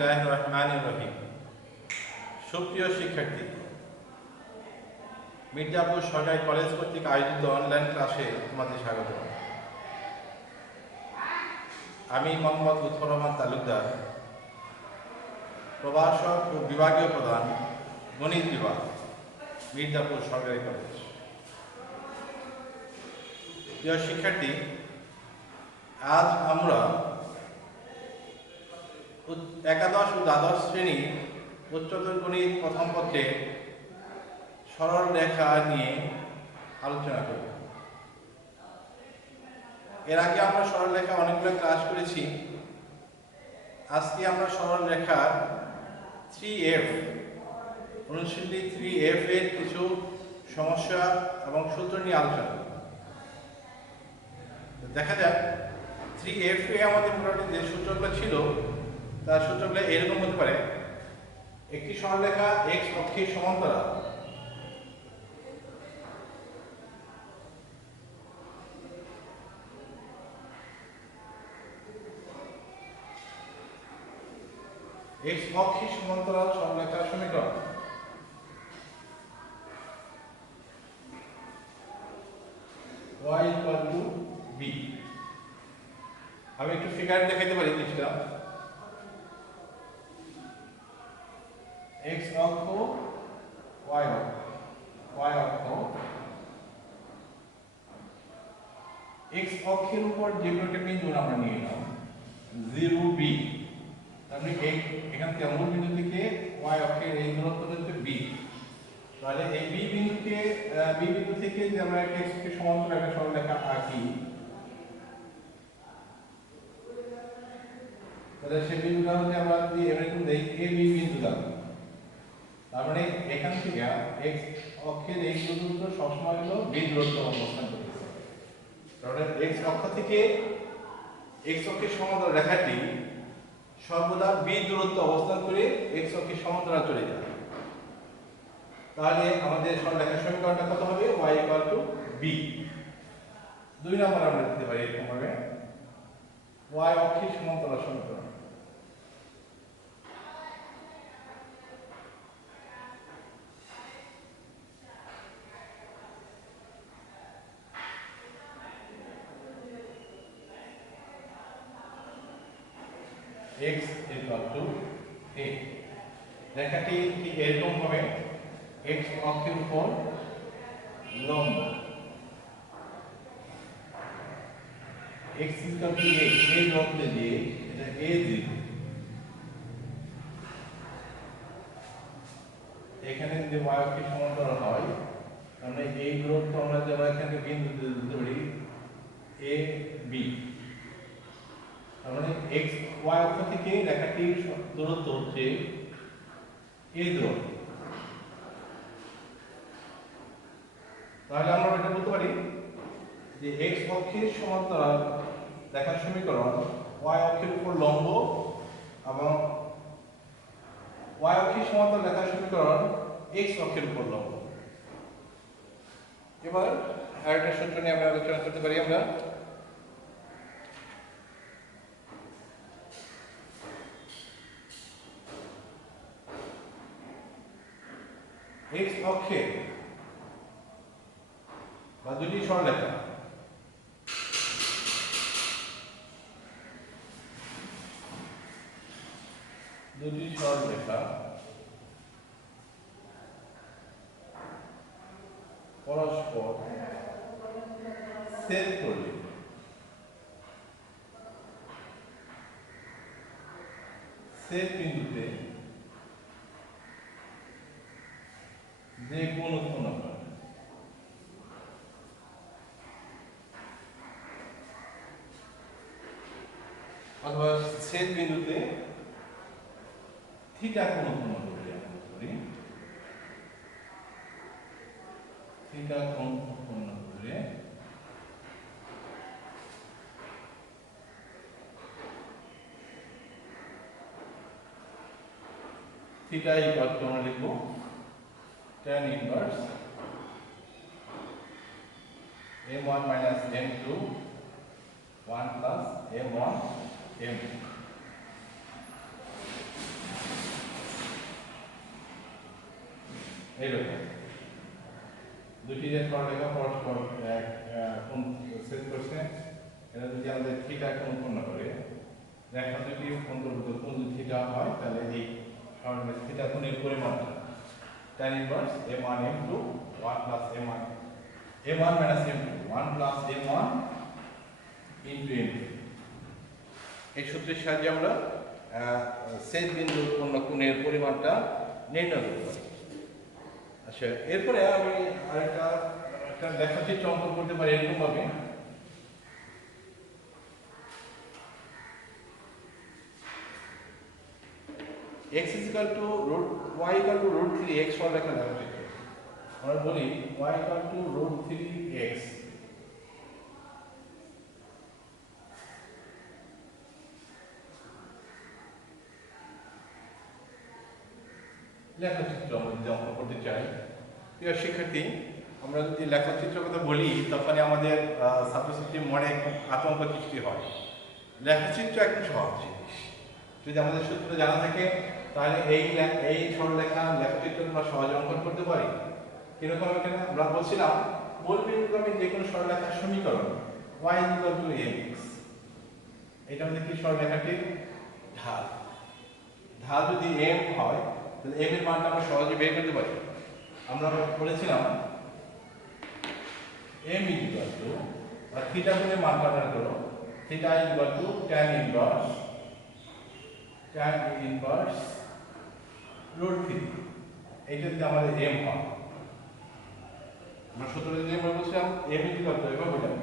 বিসমিল্লাহির রহমানির রহিম। সুপ্রিয় শিক্ষার্থী, মির্জাপুর সরকারি কলেজ কর্তৃক আয়োজিত অনলাইন ক্লাসে তোমাদের স্বাগত। আমি মোহাম্মদ লুৎফর রহমান তালুকদার, প্রভাষক ও বিভাগীয় প্রধান, গণিত বিভাগ, মির্জাপুর সরকারি কলেজ। প্রিয় শিক্ষার্থী, আজ আমরা একাদশ ও দ্বাদশ শ্রেণীর উচ্চতর গণিত প্রথম পত্রে সরল রেখা নিয়ে আলোচনা করব। এর আগে আমরা সরল রেখা অনেকগুলো ক্লাস করেছি। আজকে আমরা সরল রেখার 3F অনুশীলনী 3F এর কিছু সমস্যা এবং সূত্র নিয়ে আলোচনা করব। দেখা যাক 3F এ আমাদের মোটামুটি যে সূত্রগুলো ছিল তার সূত্রগুলো এরকম হতে পারে। একটি সরলরেখা x অক্ষের সমান্তরাল x অক্ষের সমান্তরাল সরলরেখার সমীকরণ y = b। আমি একটু ফিগার দেখাতে পারি জিনিসটা। x অক্ষ y অক্ষ x অক্ষের উপর যে দুটো বিন্দু আমরা নিয়ে নিলাম 0 b, তাহলে এখান থেকে মূল বিন্দু থেকে y অক্ষের এই দূরত্ব হচ্ছে b। তাহলে এই b বিন্দু থেকে যে আমরা x কে সমান্তরাল একটা সরলরেখা আঁকি, তাহলে সেই বিন্দুটা হচ্ছে আমরা যদি এরকম দেই a b বিন্দু দাও, তার মানে এখান থেকে x অক্ষের এই দূরত্ব সবসময় হলো b দূরত্ব অবস্থান করতেছে। তাহলে x অক্ষ থেকে x অক্ষের সমান্তরাল রেখাটি সর্বদা b দূরত্ব অবস্থান করে x অক্ষের সমান্তরাল চলে যায়। তাহলে আমাদের সরলরেখার সমীকরণটা কত হবে? y = b। দুই নম্বর আমরা দিতে পারি এরকম ভাবে y অক্ষের সমান্তরাল সমীকরণ x = a। রেখাটি ঠিক এরকম হবে, x অক্ষের উপর লম্ব, x = a এই দূরত্বে দিয়ে এটা a0। এখানে যে y অক্ষের সমান্তরাল হয়, আমরা এই দূরত্ব আমরা যারা এখানে বিন্দু দিতে পারি a b। তার মানে x y অক্ষ থেকে রেখাটির দূরত্ব হচ্ছে a দূরত্ব। তাহলে আমরা এটা বলতে পারি যে x অক্ষের সমান্তরাল রেখার সমীকরণ y অক্ষের উপর লম্ব এবং y অক্ষের সমান্তরাল রেখার সমীকরণ x অক্ষের উপর লম্ব। এবার আরেকটা সূত্র নিয়ে আমরা আলোচনা করতে পারি। আমরা x অক্ষে বা দুটি সরলরেখা পরস্পর ছেদ করলে ছেদ বিন্দুতে যে কোণ উৎপন্ন করে, অথবা ছেদ বিন্দুতে থিটা কোণ উৎপন্ন করলে, থিটা কোণ উৎপন্ন করলে থিটা আমরা লিখব tan inverse m1 minus m2 1 plus m1 m2। এইরকম দুটি যে সরলরেখা পরস্পর কোণ ছেদ করছে, এটা যদি আমাদের থিটা কোণ উৎপন্ন করে, রেখা দুটি অন্তর্ভুক্ত কোণ যদি থিটা হয়, তাহলে এই সরলরেখা থিটা কোণের পরিমাণটা tan inverse m1 m2 1 plus m1 m1 minus m2 1 plus m1 into m2। এই সূত্রের সাহায্যে আমরা ছেদ বিন্দু উৎপন্ন কোণের পরিমাণটা নির্ণয় করতে পারি। আচ্ছা, এরপরে আমি আরেকটা লেখচিত্র অঙ্কন করতে পারি এরকম ভাবে। x is equal to root y equal to root 3x সরলরেখা লেখচিত্র। আমরা বলি y equal to root 3x, লেখচিত্র আমরা যদি অঙ্কন করতে চাই। প্রিয় শিক্ষার্থী, আমরা যদি লেখচিত্রের কথা বলি তখন আমাদের ছাত্রছাত্রীর মনে একটু আতঙ্ক সৃষ্টি হয়। লেখচিত্র একটা সহজ জিনিস, যদি আমাদের সূত্র জানা থাকে তাহলে এই সরলরেখা লেখচিত্র আমরা সহজে অঙ্কন করতে পারি। কিরকম এখানে আমরা বলছিলাম মূল বিন্দুগামী যে কোনো সরলরেখার সমীকরণ y equal to mx, এটা আমাদের কি সরলরেখাটির ঢাল। ঢাল যদি m হয় তাহলে m এর মানটা আমরা সহজে বের করতে পারি। আমরা বলেছিলাম m equal to থিটা কোণের মান বের করো, theta equal to tan inverse root 3, এইটা যদি আমাদের m হয়, আমরা সূত্র যদি আমরা বলছিলাম m equal to এভাবে বললাম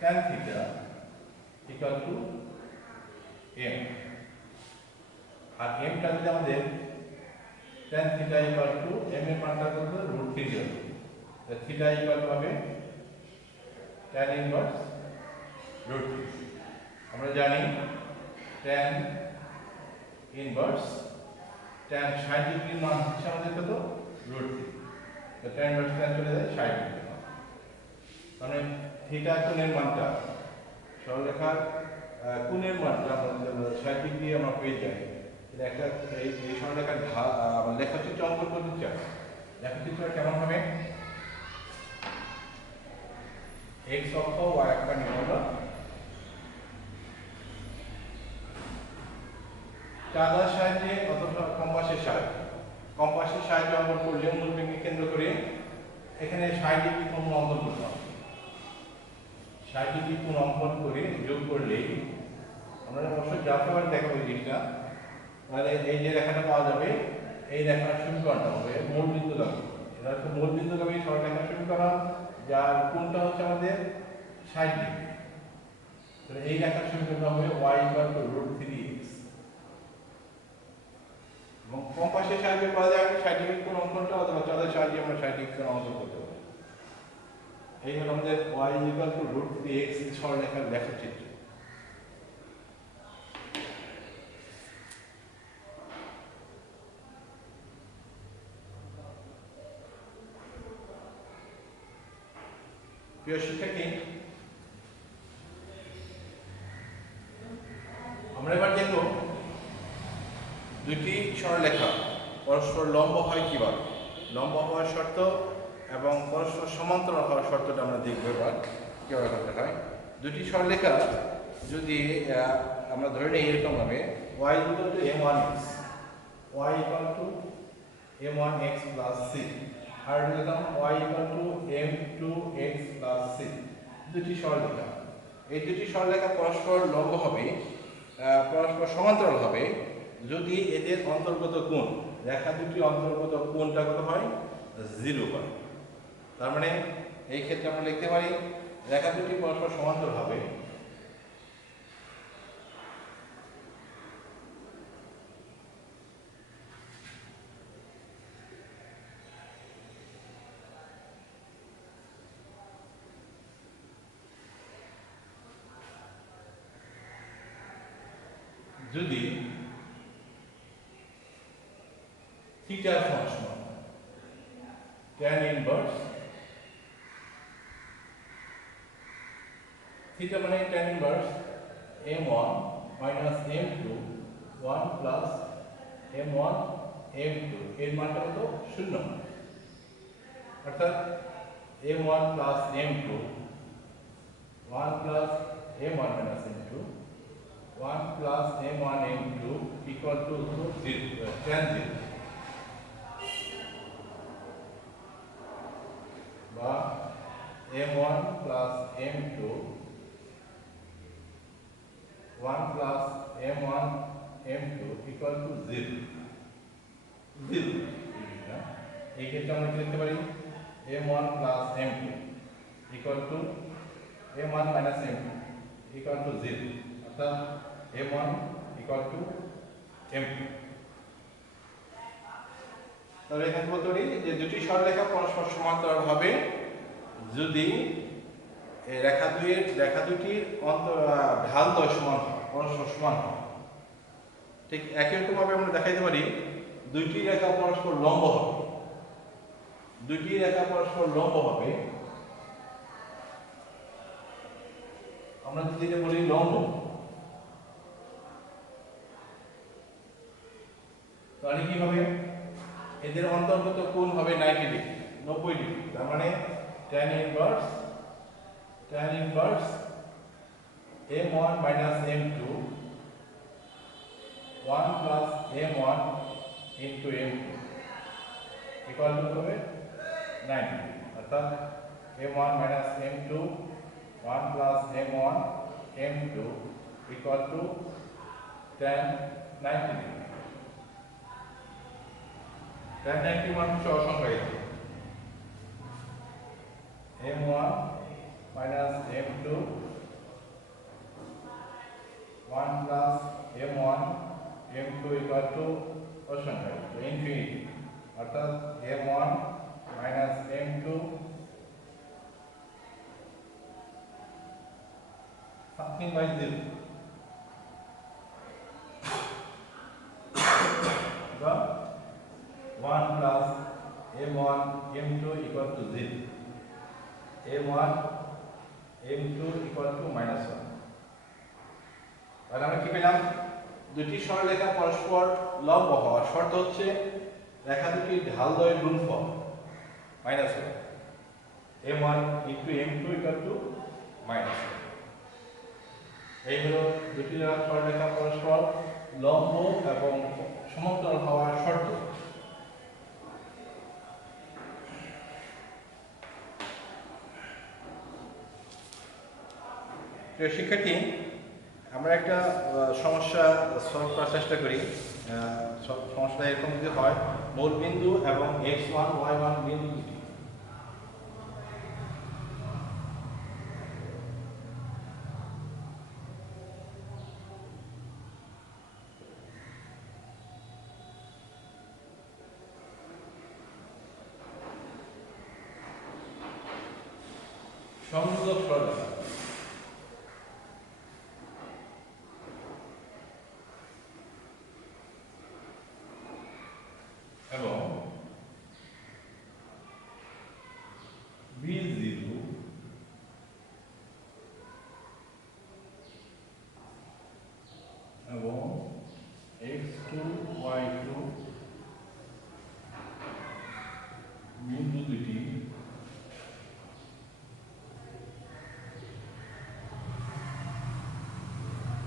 tan theta equal to m, R m টা যদি আমাদের tan theta equal to m এর মানটা কত root 3 হবে, তো theta equal হবে tan inverse root 3। আমরা জানি tan inverse tan 60 ডিগ্রির মান হচ্ছে আমাদের কত root 3, তো tan inverse tan চলে যায় 60 ডিগ্রি, মানে থিটা কোণের মানটা সরলরেখার কোণের মানটা আমাদের 60 ডিগ্রি আমরা পেয়ে যাই। এটা একটা এই সরলরেখার লেখচিত্র অঙ্কন করতে চাই। লেখচিত্র কেমন হবে? x অক্ষ y অক্ষ নির্ণয়, চাঁদার সাহায্যে অথবা কম্পাসের সাহায্যে অঙ্কন করলে মূল বিন্দুকে কেন্দ্র করে এখানে 60 ডিগ্রি কোণ অঙ্কন করতে হবে। 60 ডিগ্রি কোণ অঙ্কন করে যোগ করলেই আমরা অবশ্যই গ্রাফে দেখাবো এই জিনিসটা, তাহলে এই যে রেখাটা পাওয়া যাবে এই রেখার সমীকরণটা হবে মূল বিন্দুগামী। এটা হচ্ছে মূল বিন্দুগামী সরলরেখার সমীকরণ, যার কোণটা হচ্ছে আমাদের 60 ডিগ্রি। তাহলে এই রেখার সমীকরণ হবে y equal to root 3x, এবং কম্পাসের সাহায্যে করা যায় 60 ডিগ্রি কোণ অঙ্কনটা, অথবা চাঁদের সাহায্যে আমরা 60 ডিগ্রি কোণ অঙ্কন করতে পারি। এই হলো আমাদের y equal to root 3x সরলরেখার লেখচিত্র। প্রিয় শিক্ষার্থী, আমরা এবার দেখব দুটি সরলরেখা পরস্পর লম্ব হয় কিভাবে, লম্ব হওয়ার শর্ত এবং পরস্পর সমান্তরাল হওয়ার শর্তটা আমরা দেখব এবার কিভাবে করতে হয়। দুটি সরলরেখা যদি আমরা ধরে নিই এরকম ভাবে y equal to m1x, y equal to m1x plus c, আর লিখলাম y equal to m2x plus c, দুটি সরলরেখা। এই দুটি সরলরেখা পরস্পর লম্ব হবে, পরস্পর সমান্তরাল হবে যদি এদের অন্তর্গত কোণ, রেখা দুটি অন্তর্গত কোণটা কত হয় 0 হয়। তার মানে এই ক্ষেত্রে আমরা লিখতে পারি রেখা দুটি পরস্পর সমান্তরাল হবে যদি থিটা সমান tan ইনভার্স থিটা মানে tan inverse m1 minus m2 1 plus m1 m2 এর মানটা কত 0 অর্থাৎ m1 plus m2 1 plus m1 minus m2 1 plus m1 m2 equal to 0 tan 0 বা m1 plus m2 1 plus m1 m2 equal to 0 এই ক্ষেত্রে আমরা কি লিখতে পারি m1 plus m2 equal to m1 minus m2 equal to 0 অর্থাৎ m1 equal to m2 তাহলে এখানে বলতে পারি যে দুটি সরলরেখা পরস্পর সমান্তরাল হবে যদি রেখা দুটির ঢাল দ্বয় সমান হয় পরস্পর সমান হয় ঠিক একই রকম ভাবে আমরা দেখাইতে পারি দুইটি রেখা পরস্পর লম্ব হবে দুইটি রেখা পরস্পর লম্ব হবে আমরা যদি এটা বলি লম্ব তাহলে কি হবে এদের অন্তর্গত কোণ হবে 90 ডিগ্রি 90 ডিগ্রি তার মানে tan inverse m1 minus m2 1 plus m1 into m2 equal to হবে 90 অর্থাৎ m1 minus m2 1 plus m1 m2 equal to tan 90 degree tan 90 মান হচ্ছে অসংখ্যায়িত m1 minus m2 1 plus m1 m2 equal to অসংখ্যায়িত infinity অর্থাৎ m1 minus m2 something by 0 বা 1 plus m1 m2 equal to 0 m1 m2 equal to minus 1 তাহলে আমরা কি পেলাম দুটি সরলরেখা পরস্পর লম্ব হওয়ার শর্ত হচ্ছে রেখা দুটির ঢাল দ্বয়ের গুণফল minus 1 m1 into m2 equal to minus 1 এই হলো দুটি সরলরেখা পরস্পর লম্ব এবং সমান্তরাল হওয়ার শর্ত প্রিয় শিক্ষার্থী আমরা একটা সমস্যা সলভ করার চেষ্টা করি সমস্যাটা এরকম যদি হয় মূল বিন্দু এবং x1 y1 বিন্দু দুটি সংযোজক সরলরেখা এবং b0 এবং x2 y2 বিন্দু দুটি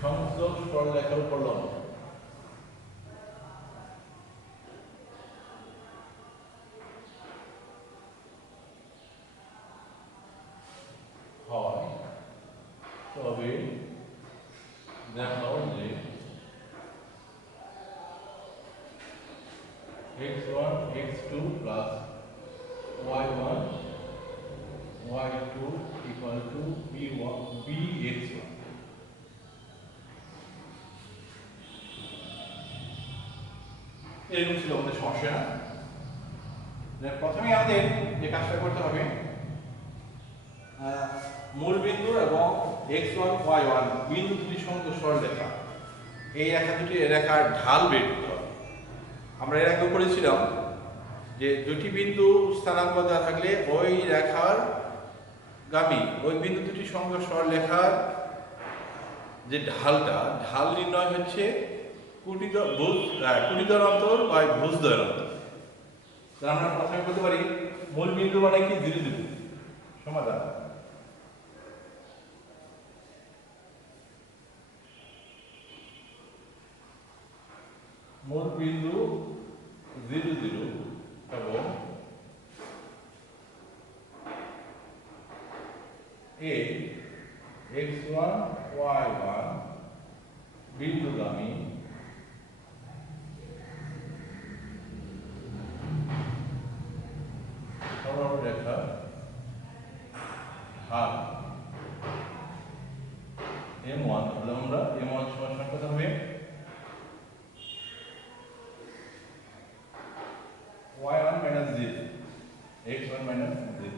সংযোজক সরলরেখার উপর লম্ব হয় তবে দেখাও যে x1 x2 plus y1 y2 equal to b1 bx1 এরকম ছিল আমাদের সমস্যা না প্রথমে আমাদের যে কাজটা করতে হবে মূল বিন্দু এবং x1 y1 বিন্দু দুটি সংযোগ সরলরেখা এই রেখা দুটি রেখার ঢাল বের করতে হবে আমরা এর আগে পড়েছিলাম যে দুটি বিন্দু স্থানাঙ্ক দেওয়া থাকলে ওই রেখার গামী ওই বিন্দু দুটি সংযোগ সরলরেখার যে ঢাল নির্ণয় হচ্ছে কুটিদ্বয়ের অন্তর বা ভুজদ্বয়ের অন্তর। তাহলে আমরা প্রথমে বলতে পারি মূল বিন্দু মানে কি 0 0 সমাধান। মূল বিন্দু 0 0 এবং এ x1 y1 বিন্দুগামী সরলরেখা ঢাল m1। তাহলে আমরা m1 সমান কত হবে y1 minus 0 x1 minus 0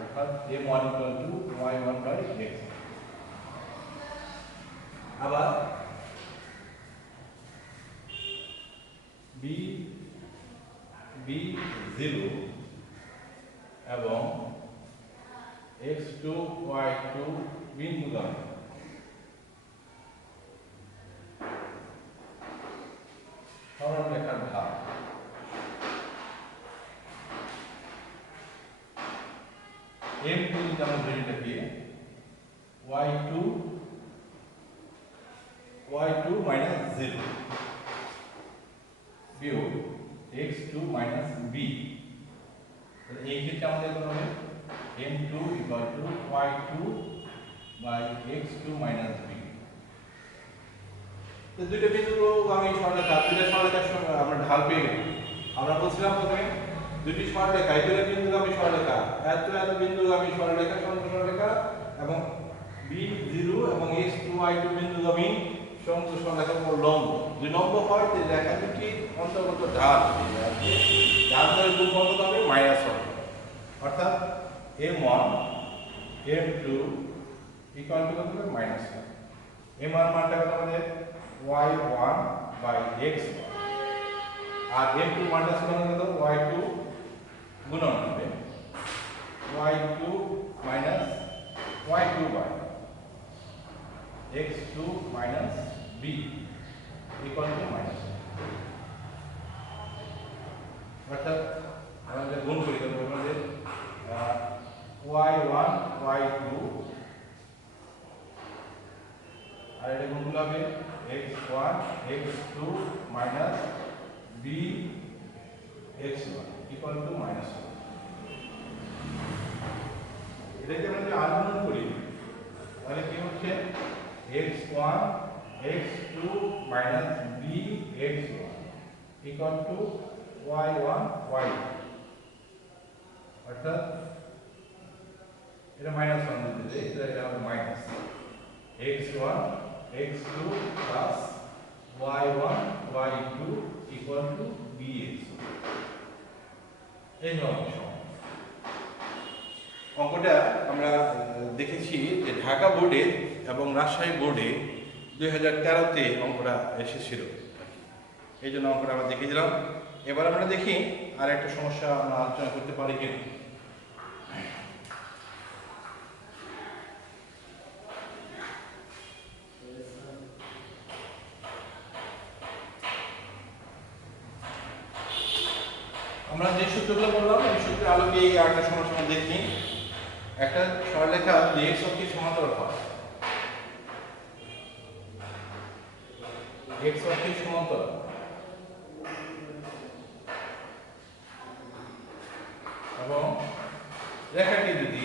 অর্থাৎ m1 equal to y1 by x। আবার b0 এবং x2 y2 বিন্দুগামী সরলরেখার ঢাল m2 যদি আমরা ধরে রাখি y2 minus 0 বিয়োগ x2 minus b। তাহলে এই ক্ষেত্রে আমাদের কত হবে m2 equal to y2 by x2 minus b। তো দুইটা বিন্দুগামী সরলরেখা, দুইটা সরলরেখার সঙ্গে আমরা ঢাল পেয়ে গেলাম। আমরা বলছিলাম প্রথমে দুটি সরলরেখা, এই দুটো বিন্দুগামী সরলরেখা, এত বিন্দুগামী সরলরেখা সরলরেখা এবং b0 এবং x2 y2 বিন্দুগামী সমগ্র সরলরেখার উপর লম্ব। দুই লম্ব হয় যে রেখা দুটি অন্তর্গত ঢাল, ঢাল ধরে গুণফল কত হবে -1। অর্থাৎ m1 m2 ইকুয়াল টু কত হবে -1। m1 মানটা কত আমাদের y1 by x1 R m2 মানটা ছিল কত y2 গুণন হবে y2 minus y2 by x2 minus b equal to -1। অর্থাৎ আমাদের গুণ করি কত হবে আমাদের y1 y2 আর এটা গুণগুলো হবে x1 x2 minus b x1 equal to -1। এটাকে আমরা যদি আনগুণ করি তাহলে কি হচ্ছে x1 x2 minus b x1 equal to y1 y2। অর্থাৎ এটা -1 দিতে এটা হবে minus x1 x2 plus y1 y2 equal to bx। এই হলো অঙ্কটা আমরা দেখেছি যে ঢাকা বোর্ডে এবং রাজশাহী বোর্ডে 2013-তে অঙ্কটা এসেছিল, এই জন্য অঙ্কটা আমরা দেখেছিলাম। এবার আমরা দেখি আর একটা সমস্যা আমরা আলোচনা করতে পারি কিনা। আমরা যে সূত্রগুলো বললাম এই সূত্রের আলোকে এই আরেকটা সমস্যা আমরা দেখি। একটা সরলরেখা x অক্ষের সমান্তরাল হয়, x অক্ষের সমান্তরাল এবং রেখাটি যদি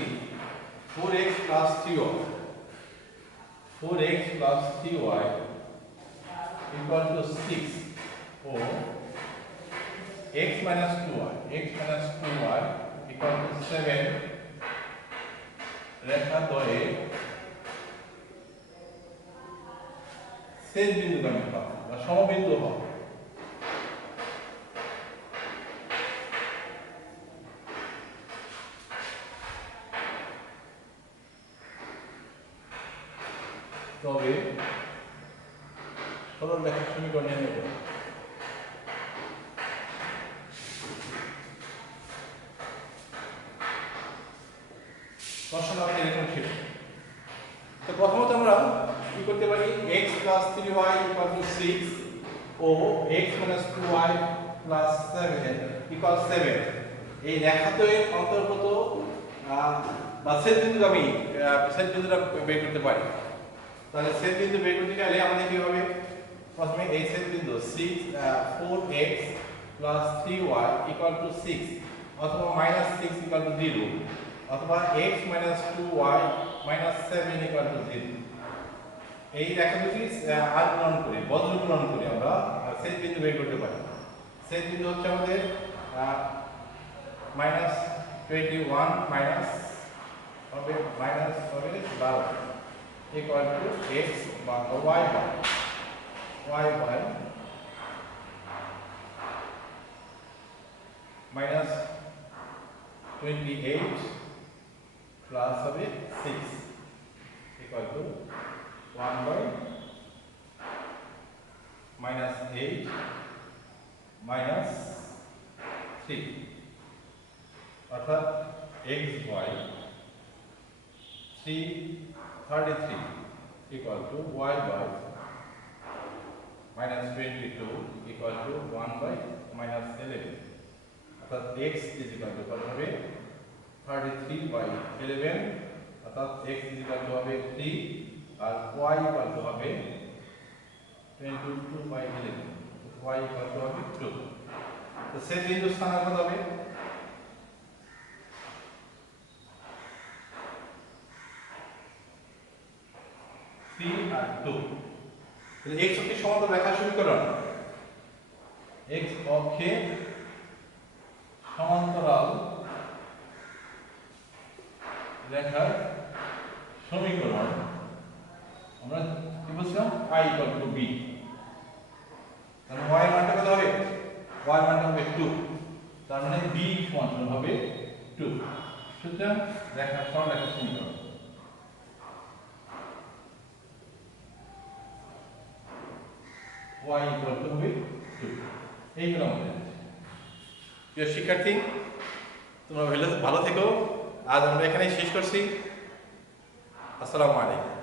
4x plus 3y 4x plus 3y equal to 6 O x minus 2y equal to 7 রেখা দ্বয়ে ছেদ বিন্দুগামী হবে বা সমবিন্দু হবে। তবে সরলরেখার সমীকরণ নির্ণয় করো। প্রশ্ন আমাদের এরকম ছিল। তো প্রথমত আমরা কি করতে পারি x plus 3y equal to 6 O x minus 2y plus 7 equals 7 এই রেখাদ্বয়ের অন্তর্গত বা ছেদ বিন্দু আমি ছেদ বিন্দুটা বের করতে পারি। তাহলে ছেদ বিন্দু বের করতে গেলে আমাদের কি হবে, প্রথমে এই ছেদ বিন্দু 4x plus 3y equal to 6 অথবা minus 6 equal to 0 অথবা x minus 2y minus 7 equal to 0 এই রেখা দুটি আর গ্রহণ করি, বজ্র গ্রহণ করি আমরা ছেদ বিন্দু বের করতে পারি। ছেদ বিন্দু হচ্ছে আমাদের minus 21 minus হবে 12 equal to x বা y by minus 28 plus হবে 6 equal to 1 by minus 8 minus 3 অর্থাৎ x by 33 equal to y by minus 22 equal to 1 by minus 11 অর্থাৎ x is equal to কত হবে 33 by 11 অর্থাৎ x is equal to হবে 3 আর y equal to হবে 22 by 11 y equal to হবে 2। তো ছেদ বিন্দুর স্থান কত হবে, আর 2। তাহলে x অক্ষে সমান্তরাল রেখা সমীকরণ, x অক্ষে সমান্তরাল রেখার সমীকরণ আমরা কি বলছিলাম y equal to b। তাহলে y এর মানটা কত হবে, y এর মানটা হবে 2, তার মানে b সমান হবে 2। সুতরাং রেখার সরলরেখার সমীকরণ y equal to হবে 2। এইগুলো আমাদের প্রিয় শিক্ষার্থী, তোমরা ভালো থেকো। আজ আমরা এখানেই শেষ করছি। আসসালামু আলাইকুম।